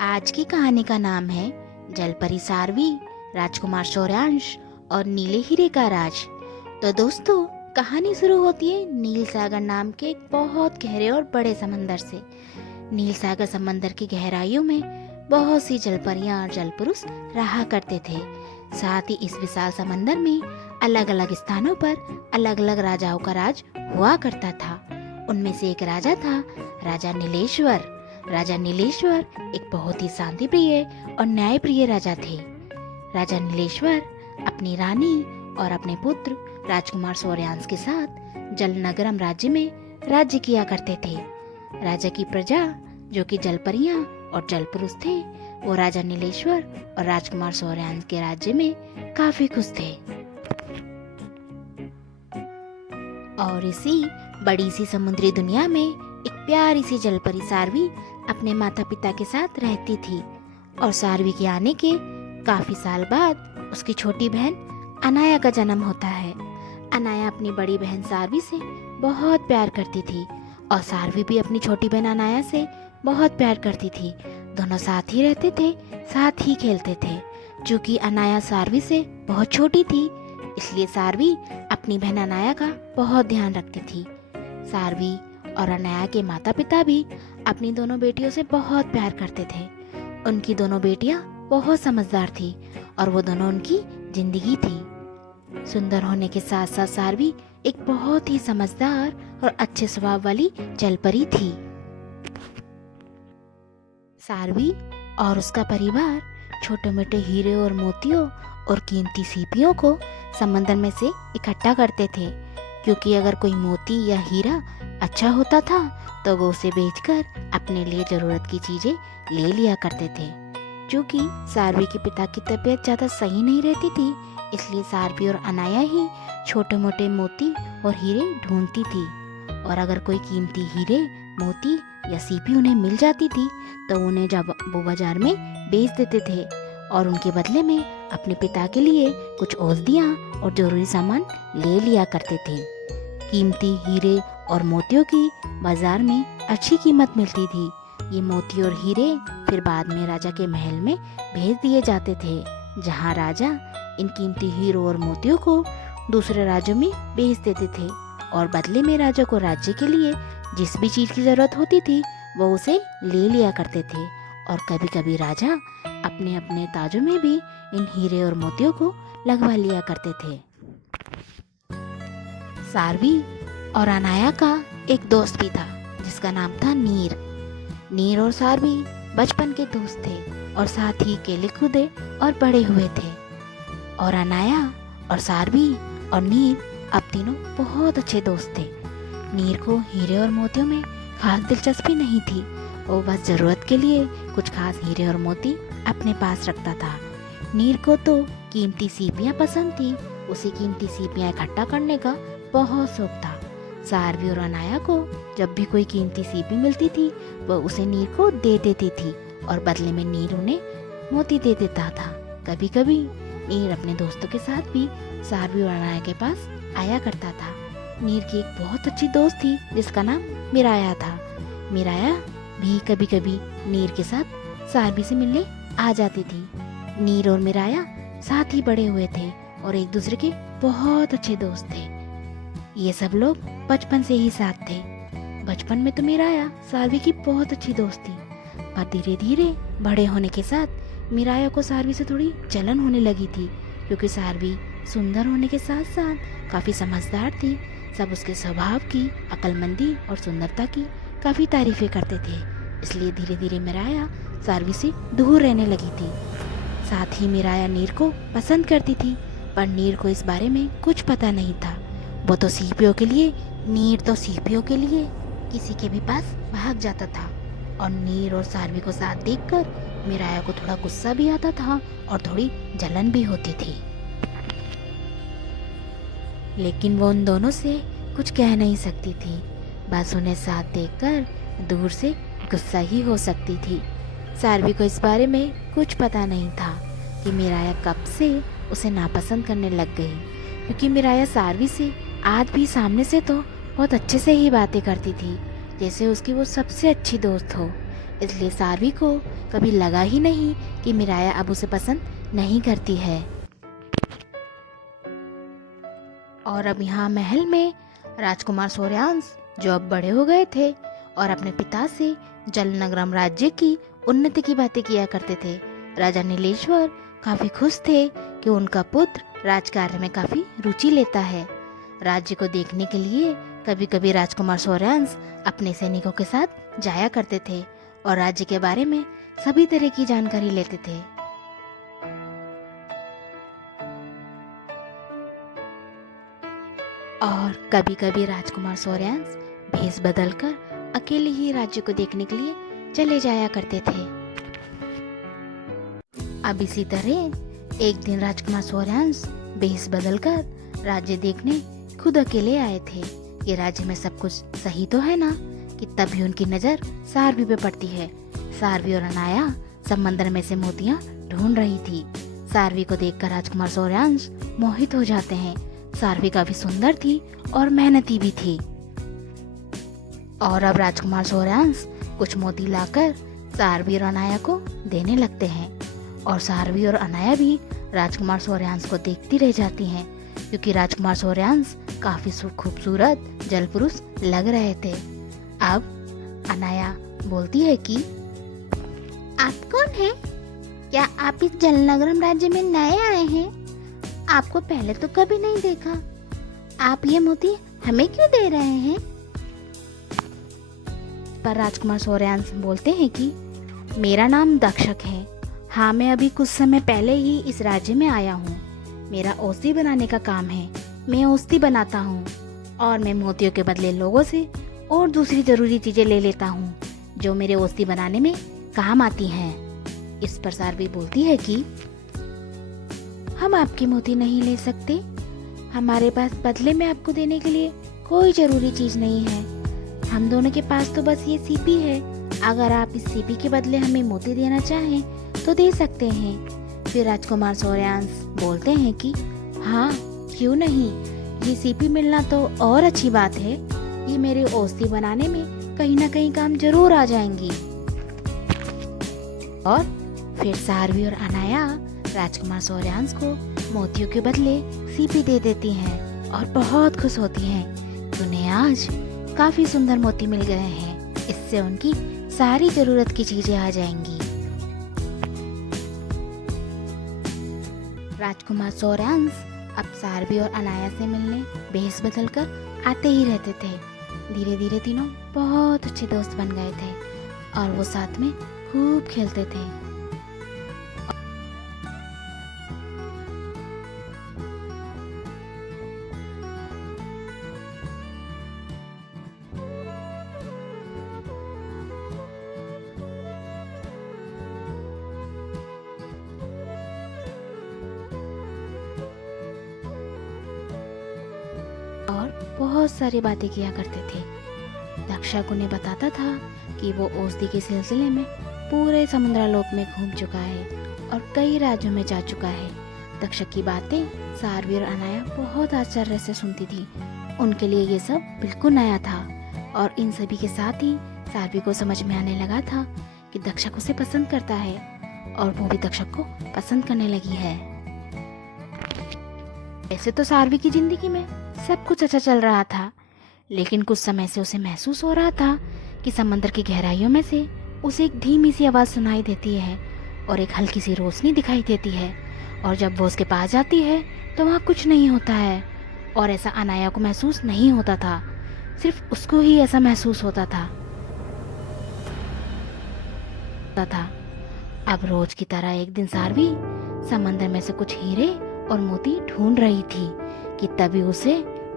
आज की कहानी का नाम है जलपरी सारवी, राजकुमार शौर्यांश और नीले हीरे का राज। तो दोस्तों, कहानी शुरू होती है नील सागर नाम के एक बहुत गहरे और बड़े समंदर से। नील सागर समंदर की गहराइयों में बहुत सी जलपरियां और जलपुरुष रहा करते थे। साथ ही इस विशाल समंदर में अलग अलग स्थानों पर अलग अलग राजाओं का राज हुआ करता था। उनमें से एक राजा था राजा नीलेश्वर। राजा नीलेश्वर एक बहुत ही शांति प्रिय और न्याय प्रिय राजा थे। राजा नीलेश्वर अपनी रानी और अपने पुत्र राजकुमार शौर्यांश के साथ जलनगरम राज्य में राज्य किया करते थे। राजा की प्रजा, जो कि जलपरियां और जलपुरुष थे, वो राजा नीलेश्वर और राजकुमार शौर्यांश के राज्य में काफी खुश थे। और इसी बड़ी सी समुद्री दुनिया में एक प्यारी सी जलपरी सारवी अपने माता पिता के साथ रहती थी। और सारवी के आने के काफी साल बाद उसकी छोटी बहन अनाया का जन्म होता है। अनाया अपनी बड़ी बहन सारवी से बहुत प्यार करती थी और सारवी भी अपनी छोटी बहन अनाया से बहुत प्यार करती थी। दोनों साथ ही रहते थे, साथ ही खेलते थे। चूँकि अनाया सारवी से बहुत छोटी थी, इसलिए सारवी अपनी बहन अनाया का बहुत ध्यान रखती थी। सारवी और अनाया के माता पिता भी अपनी दोनों बेटियों से बहुत प्यार करते थे। उनकी दोनों बेटियां बहुत समझदार थी और वो दोनों उनकी जिंदगी थी। सुंदर होने के साथ साथ सारवी एक बहुत ही समझदार और अच्छे स्वभाव वाली जलपरी थी। सारवी और उसका परिवार छोटे मोटे हीरे और मोतियों और कीमती सीपियों को समंदर में से इकट्ठा करते थे, क्योंकि अगर कोई मोती या हीरा अच्छा होता था तो वो उसे बेचकर अपने लिए जरूरत की चीजें ले लिया करते थे। क्योंकि सारवी के पिता की तबीयत ज्यादा सही नहीं रहती थी, इसलिए सारवी और अनाया ही छोटे मोटे मोती और हीरे ढूंढती थी। और अगर कोई कीमती हीरे, मोती या सीपी उन्हें मिल जाती थी तो उन्हें जब वो बाजार में बेच देते थे और उनके बदले में अपने पिता के लिए कुछ औषधियाँ और जरूरी सामान ले लिया करते थे। कीमती हीरे और मोतियों की बाजार में अच्छी कीमत मिलती थी। ये मोती और हीरे फिर बाद में राजा के महल में भेज दिए जाते थे, जहाँ राजा इन कीमती हीरों और मोतियों को दूसरे राज्यों में बेच देते थे और बदले में राजा को राज्य के लिए जिस भी चीज की जरूरत होती थी वो उसे ले लिया करते थे। और कभी कभी राजा अपने अपने ताजों में भी इन हीरे और मोतियों को लगवा लिया करते थे। सारवी और अनाया का एक दोस्त भी था जिसका नाम था नीर। नीर और सारवी बचपन के दोस्त थे और साथ ही खेले कूदे और बड़े हुए थे। और अनाया और सारवी और नीर अब तीनों बहुत अच्छे दोस्त थे। नीर को हीरे और मोतियों में खास दिलचस्पी नहीं थी। वो बस जरूरत के लिए कुछ खास हीरे और मोती अपने पास रखता था। नीर को तो कीमती सीपियाँ पसंद थी। उसे कीमती सीपियाँ इकट्ठा करने का बहुत शौक था। सारवी और अनाया को जब भी कोई कीमती सीपी मिलती थी वह उसे नीर को दे देती थी और बदले में नीर उन्हें मोती दे देता था। कभी कभी नीर अपने दोस्तों के साथ भी सारवी और अनाया के पास आया करता था। नीर की एक बहुत अच्छी दोस्त थी जिसका नाम मिराया था। मिराया भी कभी कभी नीर के साथ सारवी से मिलने आ जाती थी। नीर और मिराया साथ ही बड़े हुए थे और एक दूसरे के बहुत अच्छे दोस्त थे। ये सब लोग बचपन से ही साथ थे। बचपन में तो मिराया सारवी की बहुत अच्छी दोस्त थी, पर धीरे धीरे बड़े होने के साथ मिराया को सारवी से थोड़ी जलन होने लगी थी, क्योंकि सारवी सुंदर होने के साथ साथ काफ़ी समझदार थी। सब उसके स्वभाव की, अक्लमंदी और सुंदरता की काफ़ी तारीफें करते थे। इसलिए धीरे धीरे मिराया सारवी से दूर रहने लगी थी। साथ ही मिराया नीर को पसंद करती थी, पर नीर को इस बारे में कुछ पता नहीं था। वो तो सीपियों के लिए, नीर तो सीपियों के लिए किसी के भी पास भाग जाता था। और नीर और सारवी को साथ देखकर मिराया को थोड़ा गुस्सा भी आता था और थोड़ी जलन भी होती थी। लेकिन वो उन दोनों से कुछ कह नहीं सकती थी, बस उन्हें साथ देखकर दूर से गुस्सा ही हो सकती थी। सारवी को इस बारे में कुछ पता नहीं था कि मिराया कब से उसे नापसंद करने लग गई, क्योंकि मिराया सारवी से आज भी सामने से तो बहुत अच्छे से ही बातें करती थी, जैसे उसकी वो सबसे अच्छी दोस्त हो। इसलिए सारवी को कभी लगा ही नहीं कि मीराया अब उसे पसंद नहीं करती है। और अब यहाँ महल में राजकुमार सूर्यांश जो अब बड़े हो गए थे और अपने पिता से जलनगरम राज्य की उन्नति की बातें किया करते थे। राजा नीलेश्वर काफी खुश थे कि उनका पुत्र राजकार्य में काफी रुचि लेता है। राज्य को देखने के लिए कभी कभी राजकुमार सूर्यांश अपने सैनिकों के साथ जाया करते थे और राज्य के बारे में सभी तरह की जानकारी लेते थे। और कभी कभी राजकुमार सूर्यांश भेष बदलकर अकेले ही राज्य को देखने के लिए चले जाया करते थे। अब इसी तरह एक दिन राजकुमार सूर्यांश भेष बदलकर राज्य देखने खुद अकेले आए थे कि राज्य में सब कुछ सही तो है ना, कि तभी उनकी नजर सारवी पे पड़ती है। सारवी और अनाया समंदर में से मोतियां ढूंढ रही थी। सारवी को देखकर राजकुमार सूर्यांश मोहित हो जाते हैं। सारवी काफी सुंदर थी और मेहनती भी थी। और अब राजकुमार सूर्यांश कुछ मोती लाकर सारवी और अनाया को देने लगते हैं और सारवी और अनाया भी राजकुमार सूर्यांश को देखती रह जाती हैं, क्योंकि राजकुमार सूर्यांश काफी खूबसूरत जल पुरुष लग रहे थे। अब अनाया बोलती है कि आप कौन हैं? क्या आप इस जलनगरम राज्य में नए आए हैं? आपको पहले तो कभी नहीं देखा। आप ये मोती हमें क्यों दे रहे हैं? पर राजकुमार सूर्यांश बोलते हैं कि मेरा नाम दक्षक है। हाँ, मैं अभी कुछ समय पहले ही इस राज्य में आया हूँ। मेरा औषधि बनाने का काम है। मैं औषधि बनाता हूँ और मैं मोतियों के बदले लोगों से और दूसरी जरूरी चीजें ले लेता हूँ जो मेरे औषधि बनाने में काम आती हैं। इस पर सारवी बोलती है कि हम आपके मोती नहीं ले सकते। हमारे पास बदले में आपको देने के लिए कोई जरूरी चीज नहीं है। हम दोनों के पास तो बस ये सीपी है। अगर आप इस सीपी के बदले हमें मोती देना चाहें तो दे सकते हैं। फिर राजकुमार सूर्यांश बोलते हैं कि हाँ, क्यों नहीं। ये सीपी मिलना तो और अच्छी बात है। ये मेरे औषधि बनाने में कहीं ना कहीं काम जरूर आ जाएंगी। और फिर सारवी और अनाया राजकुमार सूर्यांश को मोतियों के बदले सीपी दे देती हैं और बहुत खुश होती हैं कि उन्हें आज काफी सुंदर मोती मिल गए हैं। इससे उनकी सारी जरूरत की चीजें आ जाएंगी। राजकुमार सूर्यांश अब सारवी और अनाया से मिलने भेष बदलकर आते ही रहते थे। धीरे धीरे तीनों बहुत अच्छे दोस्त बन गए थे और वो साथ में खूब खेलते थे। और बहुत सारी बातें किया करते थे। दक्षक उन्हें बताता था कि वो औषधि के सिलसिले में पूरे समुद्रलोक में घूम चुका है और कई राज्यों में जा चुका है। दक्षक की बातें सारवी और अनाया बहुत आश्चर्य से सुनती थी। उनके लिए ये सब बिल्कुल नया था और इन सभी के साथ ही सारवी को समझ में आने लगा था कि दक्षक उसे पसंद करता है और वो भी दक्षक को पसंद करने लगी है। ऐसे तो सारवी की जिंदगी में सब कुछ अच्छा चल रहा था, लेकिन कुछ समय से उसे महसूस हो रहा था कि समंदर की गहराइयों में से उसे एक धीमी सी आवाज़ सुनाई देती है और एक हल्की सी रोशनी दिखाई देती है। और जब वो उसके पास जाती है तो वहाँ कुछ नहीं होता है। और ऐसा अनाया को महसूस नहीं होता था, सिर्फ उसको ही ऐसा महसूस होता था। अब रोज की तरह एक दिन सारवी समंदर में से कुछ हीरे और मोती ढूंढ रही थी कि तभी उसे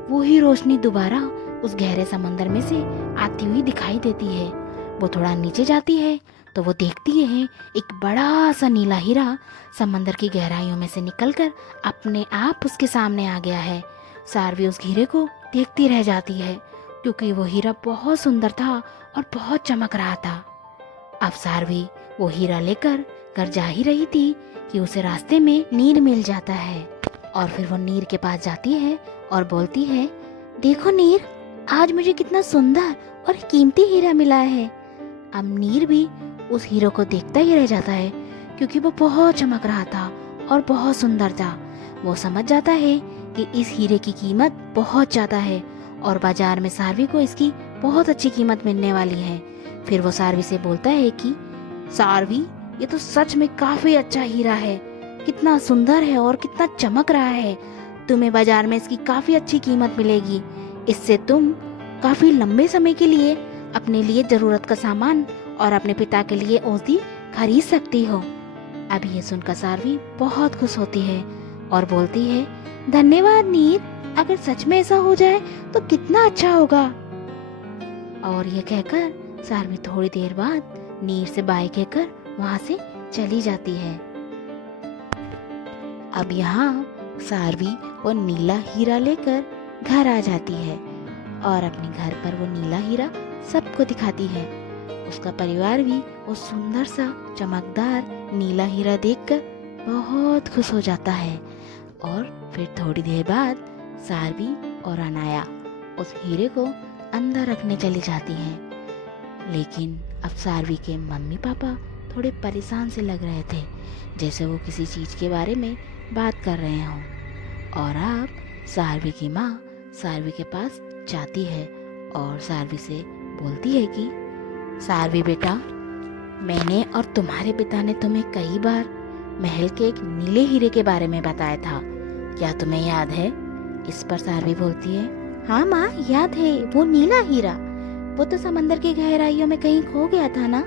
वो ही रोशनी दोबारा उस गहरे समंदर में से आती हुई दिखाई देती है। वो थोड़ा नीचे जाती है तो वो देखती है एक बड़ा सा नीला हीरा समंदर की गहराइयों में से निकलकर अपने आप उसके सामने आ गया है। सारवी उस हीरे को देखती रह जाती है क्योंकि वो हीरा बहुत सुंदर था और बहुत चमक रहा था। अब सारवी वो हीरा लेकर घर जा ही रही थी कि उसे रास्ते में नीर मिल जाता है और फिर वो नीर के पास जाती है और बोलती है, देखो नीर, आज मुझे कितना सुंदर और कीमती हीरा मिला है। अब नीर भी उस हीरो को देखता ही रह जाता है, क्योंकि वो बहुत चमक रहा था और बहुत सुंदर था। वो समझ जाता है कि इस हीरे की कीमत बहुत ज़्यादा है और बाजार में सारवी को इसकी बहुत अच्छी कीमत मिलने वाली है। फिर वो सारवी से बोलता है कि सारवी, ये तो सच में काफ़ी अच्छा हीरा है, कितना सुंदर है और कितना चमक रहा है। तुम्हें बाजार में इसकी काफ़ी अच्छी कीमत मिलेगी। इससे तुम काफ़ी लंबे समय के लिए अपने लिए ज़रूरत का सामान और अपने पिता के लिए औषधि खरीद सकती हो। अब ये सुनकर सारवी बहुत खुश होती है और बोलती है, धन्यवाद नीर, अगर सच में ऐसा हो जाए तो कितना अच्छा होगा। और ये कहकर सारवी थोड़ी देर बाद नीर से बाय कहकर वहां से चली जाती है। अब यहाँ सारवी वो नीला हीरा लेकर घर आ जाती है और अपने घर पर वो नीला हीरा सबको दिखाती है। उसका परिवार भी वो सुंदर सा चमकदार नीला हीरा देखकर बहुत खुश हो जाता है। और फिर थोड़ी देर बाद सारवी और अनाया उस हीरे को अंदर रखने चली जाती हैं। लेकिन अब सारवी के मम्मी पापा थोड़े परेशान से लग रहे थे, जैसे वो किसी चीज़ के बारे में बात कर रहे हों। और अब सारवी की माँ सारवी के पास जाती है और सारवी से बोलती है कि सारवी बेटा, मैंने और तुम्हारे पिता ने तुम्हें कई बार महल के एक नीले हीरे के बारे में बताया था, क्या तुम्हें याद है? इस पर सारवी बोलती है, हाँ माँ, याद है, वो नीला हीरा, वो तो समंदर की गहराइयों में कहीं खो गया था ना,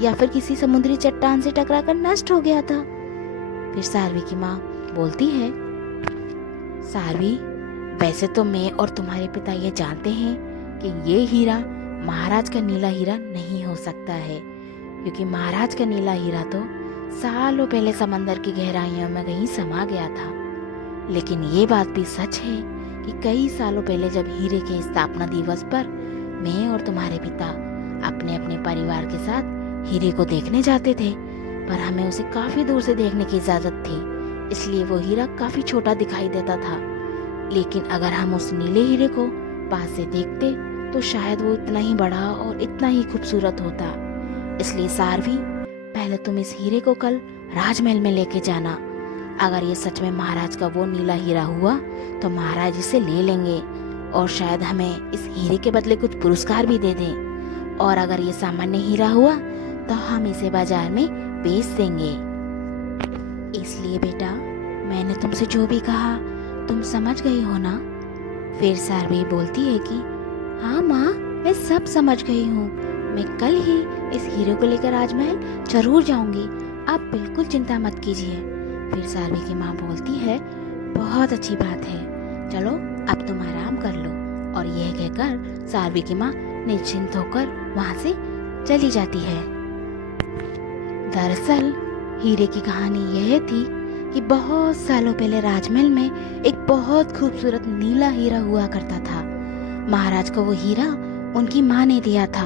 या फिर किसी समुद्री चट्टान से टकराकर नष्ट हो गया था। फिर सारवी की माँ बोलती है, सारवी, वैसे तो मैं और तुम्हारे पिता ये जानते हैं कि ये हीरा महाराज का नीला हीरा नहीं हो सकता है, क्योंकि महाराज का नीला हीरा तो सालों पहले समंदर की गहराइयों में कहीं समा गया था। लेकिन ये बात भी सच है कि कई सालों पहले जब हीरे के स्थापना दिवस पर मैं और तुम्हारे पिता अपने अपने परिवार के साथ हीरे को देखने जाते थे, पर हमें उसे काफी दूर से देखने की इजाजत थी, इसलिए वो हीरा काफी छोटा दिखाई देता था। लेकिन अगर हम उस नीले हीरे को पास से देखते तो शायद वो इतना ही बड़ा और इतना ही खूबसूरत होता। इसलिए सारवी, पहले तुम इस हीरे को कल राजमहल में लेके जाना। अगर ये सच में महाराज का वो नीला हीरा हुआ तो महाराज इसे ले लेंगे और शायद हमें इस हीरे के बदले कुछ पुरस्कार भी दे दें। और अगर ये सामान्य हीरा हुआ तो हम इसे बाजार में बेच देंगे। इसलिए बेटा, मैंने तुमसे जो भी कहा तुम समझ गई हो ना? फिर सारवी बोलती है कि हाँ माँ, मैं सब समझ गई हूँ। मैं कल ही इस हीरे को लेकर राजमहल जरूर जाऊंगी, आप बिल्कुल चिंता मत कीजिए। फिर सारवी की माँ बोलती है, बहुत अच्छी बात है, चलो अब तुम आराम कर लो। और यह कहकर सारवी की माँ निश्चिंत होकर वहाँ से चली जाती है। दरअसल हीरे की कहानी यह थी कि बहुत सालों पहले राजमहल में एक बहुत खूबसूरत नीला हीरा हुआ करता था। महाराज को वो हीरा उनकी माँ ने दिया था।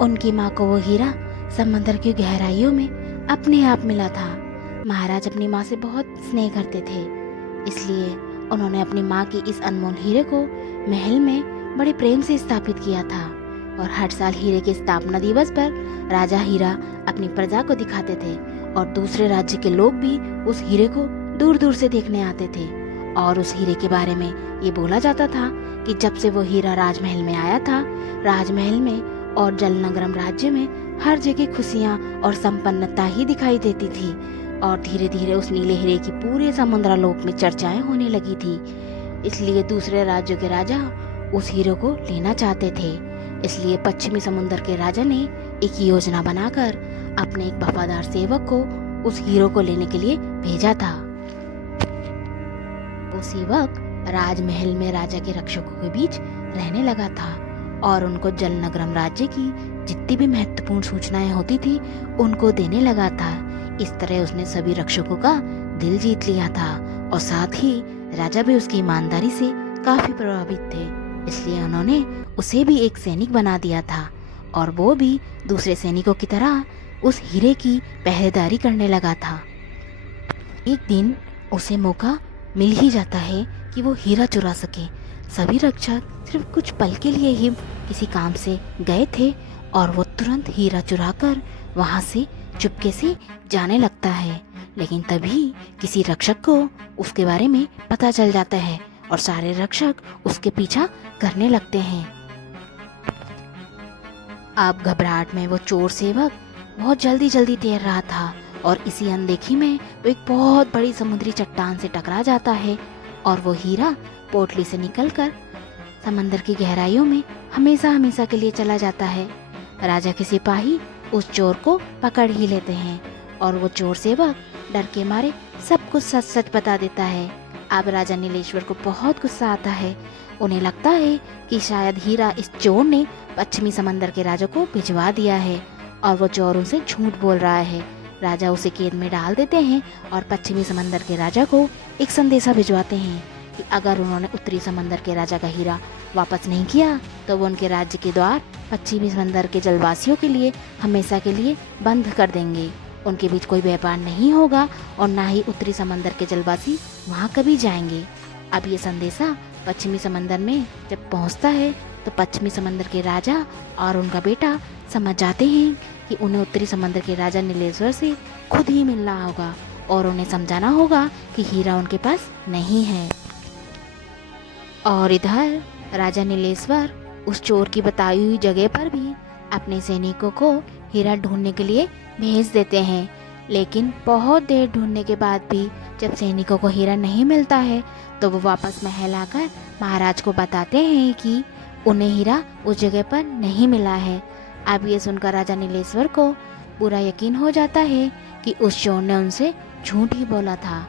उनकी माँ को वो हीरा समंदर की गहराइयों में अपने आप मिला था। महाराज अपनी माँ से बहुत स्नेह करते थे, इसलिए उन्होंने अपनी माँ की इस अनमोल हीरे को महल में बड़े प्रेम से स्थापित किया था। और हर साल हीरे के स्थापना दिवस पर राजा हीरा अपनी प्रजा को दिखाते थे और दूसरे राज्य के लोग भी उस हीरे को दूर दूर से देखने आते थे। और उस हीरे के बारे में ये बोला जाता था कि जब से वो हीरा राजमहल में आया था, राजमहल में और जलनगरम राज्य में हर जगह खुशियाँ और संपन्नता ही दिखाई देती थी। और धीरे धीरे उस नीले हीरे की पूरे समुद्रालोक में चर्चाएं होने लगी थी। इसलिए दूसरे राज्यों के राजा उस हीरे को लेना चाहते थे। इसलिए पश्चिमी समुद्र के राजा ने एक योजना बनाकर अपने एक वफादार सेवक को उस हीरो को लेने के लिए भेजा था। वो सेवक राजमहल में राजा के रक्षकों के बीच रहने लगा था और उनको जलनगरम राज्य की जितनी भी महत्वपूर्ण सूचनाएं होती थी उनको देने लगा था। इस तरह उसने सभी रक्षकों का दिल जीत लिया था और साथ ही राजा भी उसकी ईमानदारी से काफी प्रभावित थे। इसलिए उन्होंने उसे भी एक सैनिक बना दिया था और वो भी दूसरे सैनिकों की तरह उस हीरे की पहरेदारी करने लगा था। एक दिन उसे मौका मिल ही जाता है कि वो हीरा चुरा सके। सभी रक्षक सिर्फ कुछ पल के लिए ही किसी काम से गए थे और वो तुरंत हीरा चुराकर वहाँ से चुपके से जाने लगता है। लेकिन तभी किसी रक्षक को उसके बारे में पता चल जाता है और सारे रक्षक उसके पीछा करने लगते हैं। अब घबराहट में वो चोर सेवक बहुत जल्दी जल्दी तैर रहा था और इसी अनदेखी में वो एक बहुत बड़ी समुद्री चट्टान से टकरा जाता है और वो हीरा पोटली से निकलकर समंदर की गहराइयों में हमेशा हमेशा के लिए चला जाता है। राजा के सिपाही उस चोर को पकड़ ही लेते हैं और वो चोर सेवक डर के मारे सब कुछ सच सच बता देता है। अब राजा नीलेश्वर को बहुत गुस्सा आता है। उन्हें लगता है कि शायद हीरा इस चोर ने पश्चिमी समंदर के राजा को भिजवा दिया है और वो चोर उनसे झूठ बोल रहा है। राजा उसे कैद में डाल देते हैं और पश्चिमी समंदर के राजा को एक संदेशा भिजवाते हैं कि अगर उन्होंने उत्तरी समंदर के राजा का हीरा वापस नहीं किया तो वो उनके राज्य के द्वार पश्चिमी समंदर के जलवासियों के लिए हमेशा के लिए बंद कर देंगे। उनके बीच कोई व्यापार नहीं होगा और ना ही उत्तरी समंदर के जलवासी वहाँ कभी जाएंगे। अब ये संदेशा पश्चिमी समंदर में जब पहुँचता है तो पश्चिमी समंदर के राजा और उनका बेटा समझ जाते हैं कि उन्हें उत्तरी समंदर के राजा नीलेश्वर से खुद ही मिलना होगा और उन्हें समझाना होगा कि हीरा उनके पास नहीं है। और इधर राजा नीलेश्वर उस चोर की बताई हुई जगह पर भी अपने सैनिकों को हीरा ढूंढने के लिए भेज देते हैं। लेकिन बहुत देर ढूंढने के बाद भी जब सैनिकों को हीरा नहीं मिलता है तो वो वापस महल आकर महाराज को बताते हैं कि उन्हें हीरा उस जगह पर नहीं मिला है। अब ये सुनकर राजा नीलेश्वर को पूरा यकीन हो जाता है कि उस चोर ने उनसे झूठ ही बोला था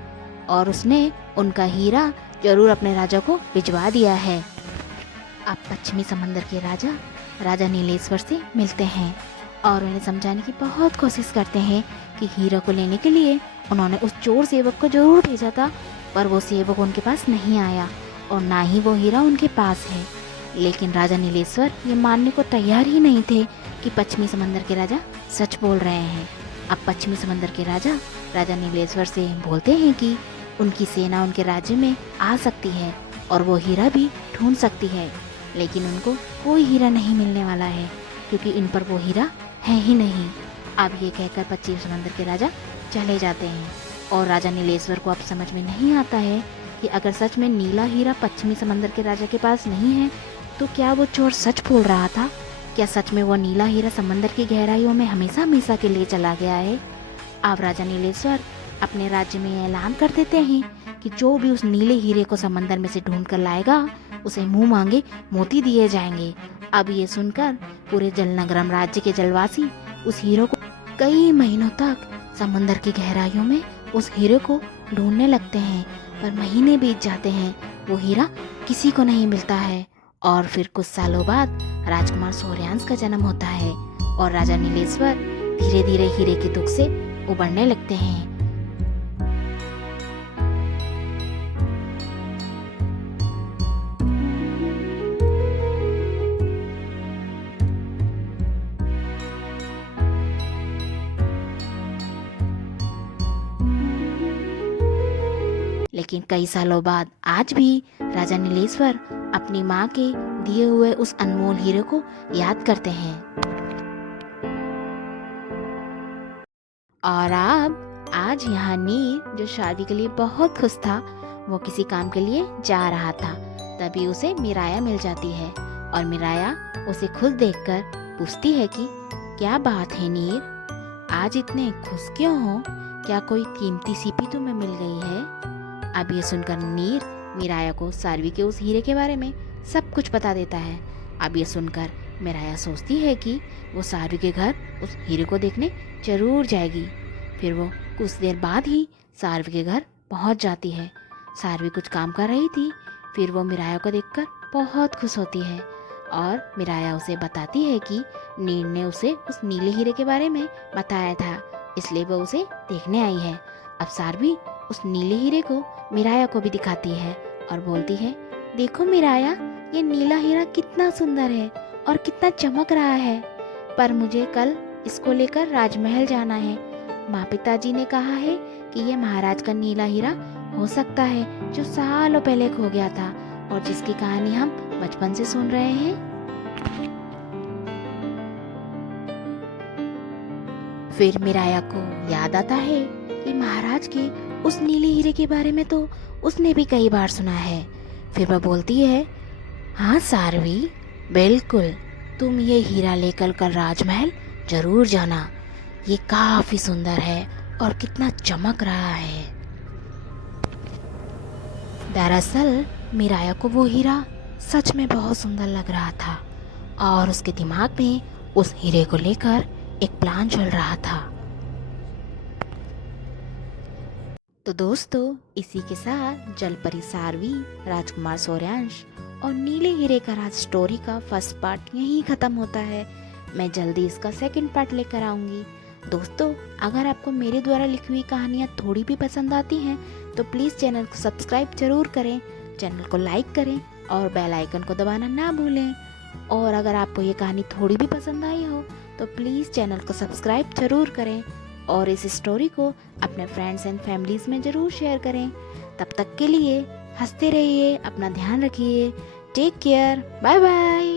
और उसने उनका हीरा जरूर अपने राजा को भिजवा दिया है। अब पश्चिमी समंदर के राजा राजा नीलेश्वर से मिलते हैं और उन्हें समझाने की बहुत कोशिश करते हैं कि हीरा को लेने के लिए उन्होंने उस चोर सेवक को जरूर भेजा था, पर वो सेवक उनके पास नहीं आया और ना ही वो हीरा उनके पास है। लेकिन राजा नीलेश्वर ये मानने को तैयार ही नहीं थे कि पश्चिमी समंदर के राजा सच बोल रहे हैं। अब पश्चिमी समंदर के राजा राजा नीलेश्वर से बोलते हैं कि उनकी सेना उनके राज्य में आ सकती है और वो हीरा भी ढूंढ सकती है, लेकिन उनको कोई हीरा नहीं मिलने वाला है क्योंकि इन पर वो हीरा है ही नहीं। अब ये कहकर पश्चिमी समंदर के राजा चले जाते हैं और राजा नीलेश्वर को अब समझ में नहीं आता है कि अगर सच में नीला हीरा पश्चिमी समंदर के राजा के पास नहीं है तो क्या वो चोर सच बोल रहा था? क्या सच में वो नीला हीरा समंदर की गहराइयों में हमेशा हमेशा के लिए चला गया है? अब राजा नीलेश्वर अपने राज्य में ऐलान कर देते हैं कि जो भी उस नीले हीरे को समंदर में से ढूंढ कर लाएगा उसे मुंह मांगे मोती दिए जाएंगे। अब ये सुनकर पूरे जलनगरम राज्य के जलवासी उस हीरे को कई महीनों तक समंदर की गहराइयों में उस हीरे को ढूंढने लगते हैं, पर महीने बीत जाते हैं, वो हीरा किसी को नहीं मिलता है। और फिर कुछ सालों बाद राजकुमार सूर्यांश का जन्म होता है और राजा नीलेश्वर धीरे धीरे हीरे के दुख से उबरने लगते हैं। लेकिन कई सालों बाद आज भी राजा नीलेश्वर अपनी माँ के दिए हुए उस अनमोल हीरे को याद करते हैं। और अब आज यहाँ नीर, जो शादी के लिए बहुत खुश था, वो किसी काम के लिए जा रहा था। तभी उसे मिराया मिल जाती है और मिराया उसे खुश देखकर पूछती है कि क्या बात है नीर, आज इतने खुश क्यों हो? क्या कोई कीमती सीपी तुम्हें मिल गई है? अब ये सुनकर नीर मिराया को सारवी के उस हीरे के बारे में सब कुछ बता देता है। अब ये सुनकर मिराया सोचती है कि वो सारवी के घर उस हीरे को देखने जरूर जाएगी। फिर वो कुछ देर बाद ही सारवी के घर पहुंच जाती है। सारवी कुछ काम कर रही थी। फिर वो मिराया को देखकर बहुत खुश होती है और मिराया उसे बताती है कि नीर ने उसे उस नीले हीरे के बारे में बताया था, इसलिए वो उसे देखने आई है। अब सारवी उस नीले हीरे को मिराया को भी दिखाती है और बोलती है, देखो मिराया, ये नीला हीरा कितना सुंदर है और कितना चमक रहा है, पर मुझे कल इसको लेकर राजमहल जाना है। माँ पिताजी ने कहा है कि ये महाराज का नीला हीरा हो सकता है जो सालों पहले खो गया था और जिसकी कहानी हम बचपन से सुन रहे हैं। फिर मिराया को याद आता है कि महाराज के उस नीले हीरे के बारे में तो उसने भी कई बार सुना है। फिर वह बोलती है, हाँ सारवी, बिल्कुल, तुम ये हीरा लेकर कल राजमहल जरूर जाना। ये काफी सुंदर है और कितना चमक रहा है। दरअसल मिराया को वो हीरा सच में बहुत सुंदर लग रहा था और उसके दिमाग में उस हीरे को लेकर एक प्लान चल रहा था। तो दोस्तों, इसी के साथ जलपरी सारवी, राजकुमार सौर्यांश और नीले हीरे का राज स्टोरी का फर्स्ट पार्ट यहीं ख़त्म होता है। मैं जल्दी इसका सेकंड पार्ट लेकर आऊँगी। दोस्तों, अगर आपको मेरे द्वारा लिखी हुई कहानियाँ थोड़ी भी पसंद आती हैं तो प्लीज़ चैनल को सब्सक्राइब जरूर करें, चैनल को लाइक करें और बेल आइकन को दबाना ना भूलें। और अगर आपको ये कहानी थोड़ी भी पसंद आई हो तो प्लीज़ चैनल को सब्सक्राइब जरूर करें और इस स्टोरी को अपने फ्रेंड्स एंड फैमिलीज़ में ज़रूर शेयर करें। तब तक के लिए हंसते रहिए, अपना ध्यान रखिए, टेक केयर, बाय बाय।